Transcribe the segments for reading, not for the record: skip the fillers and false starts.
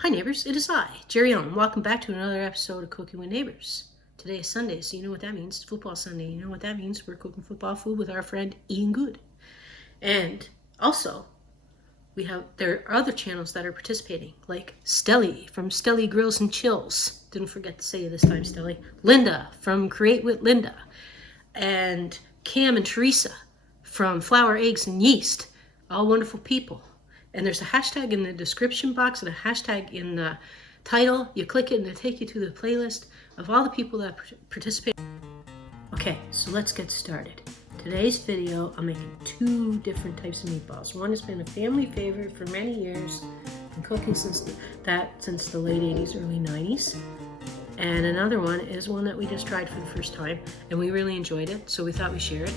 Hi neighbors, it is I, Jerri-ellen. Welcome back to another episode of Cooking with Neighbors. Today is Sunday, so you know what that means. It's football Sunday. You know what that means. We're cooking football food with our friend Eating Good. And also, there are other channels that are participating, like Stelly from Stelly Grills and Chills. Didn't forget to say it this time, Stelly. Linda from Create with Linda. And Cam and Teresa from Flour, Eggs, and Yeast. All wonderful people. And there's a hashtag in the description box and a hashtag in the title. You click it and it'll take you to the playlist of all the people that participate. Okay, so let's get started. Today's video, I'm making two different types of meatballs. One has been a family favorite for many years. Been cooking since the late 80s, early 90s. And another one is one that we just tried for the first time and we really enjoyed it, so we thought we'd share it.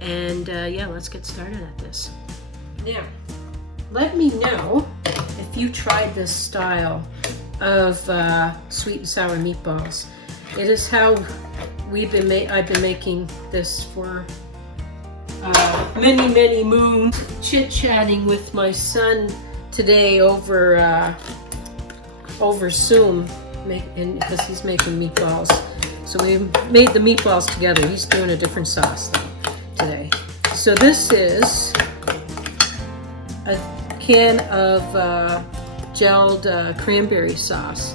And yeah, let's get started at this. Now, let me know if you tried this style of sweet and sour meatballs. It is how I've been making this for many moons. Chit-chatting with my son today over Zoom, because he's making meatballs. So we made the meatballs together. He's doing a different sauce today. So this is a can of gelled cranberry sauce,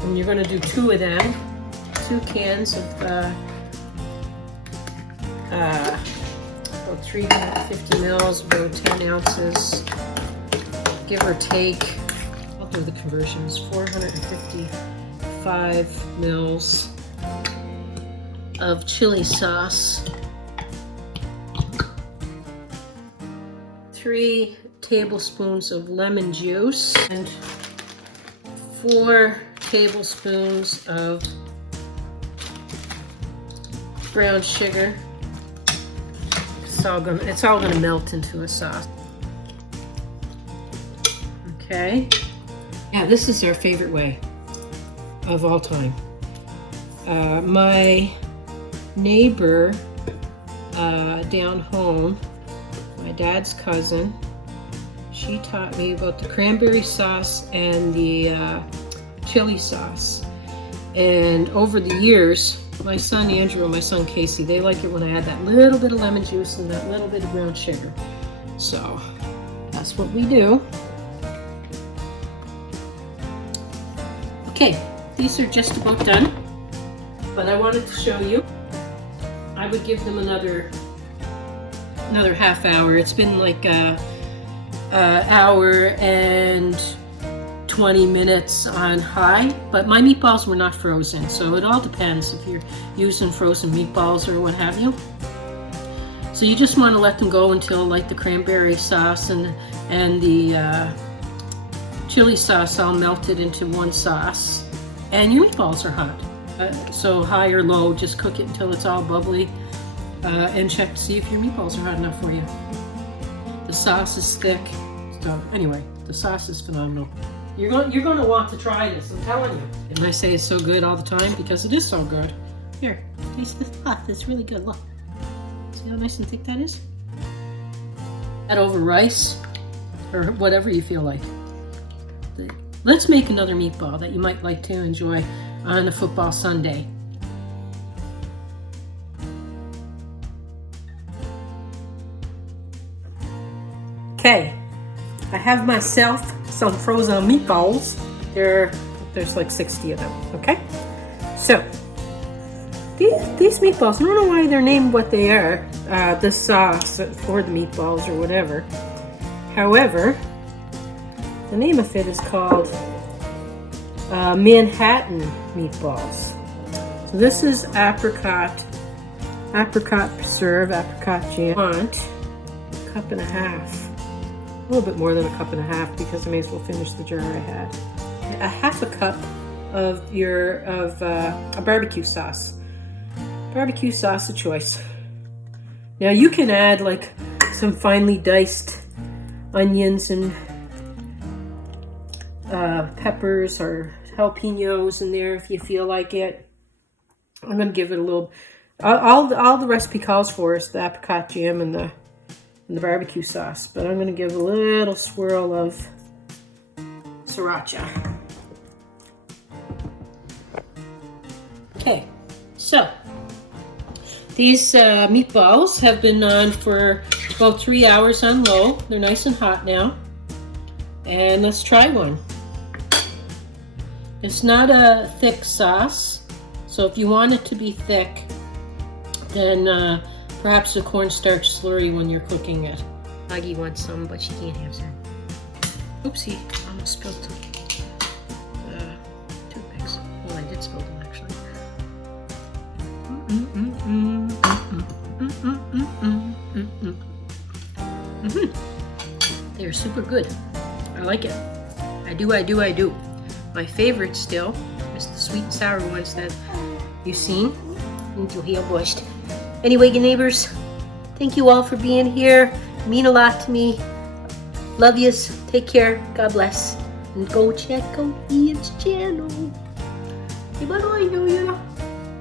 and you're going to do two of them, 2 cans of about 350 mils, about 10 ounces, give or take. I'll do the conversions. 455 mils of chili sauce, 3 tablespoons of lemon juice, and 4 tablespoons of brown sugar. It's all gonna melt into a sauce. Okay. Yeah, this is our favorite way of all time. My neighbor down home, my dad's cousin, she taught me about the cranberry sauce and the chili sauce. And over the years, my son Andrew and my son Casey, they like it when I add that little bit of lemon juice and that little bit of brown sugar. So that's what we do. Okay, these are just about done, but I wanted to show you. I would give them another half hour. It's been like a hour and 20 minutes on high, but my meatballs were not frozen, so it all depends if you're using frozen meatballs or what have you. So you just want to let them go until like the cranberry sauce and the chili sauce all melted into one sauce, and your meatballs are hot. So high or low, just cook it until it's all bubbly. And check to see if your meatballs are hot enough for you. The sauce is thick. So anyway, the sauce is phenomenal. You're going to want to try this, I'm telling you. And I say it's so good all the time because it is so good. Here, taste this. It's really good. Look. See how nice and thick that is? Add over rice or whatever you feel like. Let's make another meatball that you might like to enjoy on a football Sunday. Okay, I have myself some frozen meatballs. There's like 60 of them, okay? So, these meatballs, I don't know why they're named what they are, the sauce for the meatballs or whatever. However, the name of it is called Manhattan meatballs. So this is apricot preserve, apricot jam. I want a cup and a half. A little bit more than a cup and a half because I may as well finish the jar I had. A half a cup of a barbecue sauce. Barbecue sauce of choice. Now you can add like some finely diced onions and peppers or jalapenos in there if you feel like it. I'm gonna give it a little. All the recipe calls for is the apricot jam and the barbecue sauce, but I'm going to give a little swirl of sriracha. Okay, so these meatballs have been on for about 3 hours on low. They're nice and hot now. And let's try one. It's not a thick sauce, so if you want it to be thick, then perhaps a cornstarch slurry when you're cooking it. Maggie wants some, but she can't have some. Oopsie, I almost spilled some toothpicks. Well, I did spill them actually. They're super good. I like it. I do. My favorite still is the sweet and sour ones that you've seen. Until heel bushed. Anyway, you neighbors, thank you all for being here. You mean a lot to me. Love yous. Take care. God bless. And go check out Ian's channel. Hey, bye-bye, you know.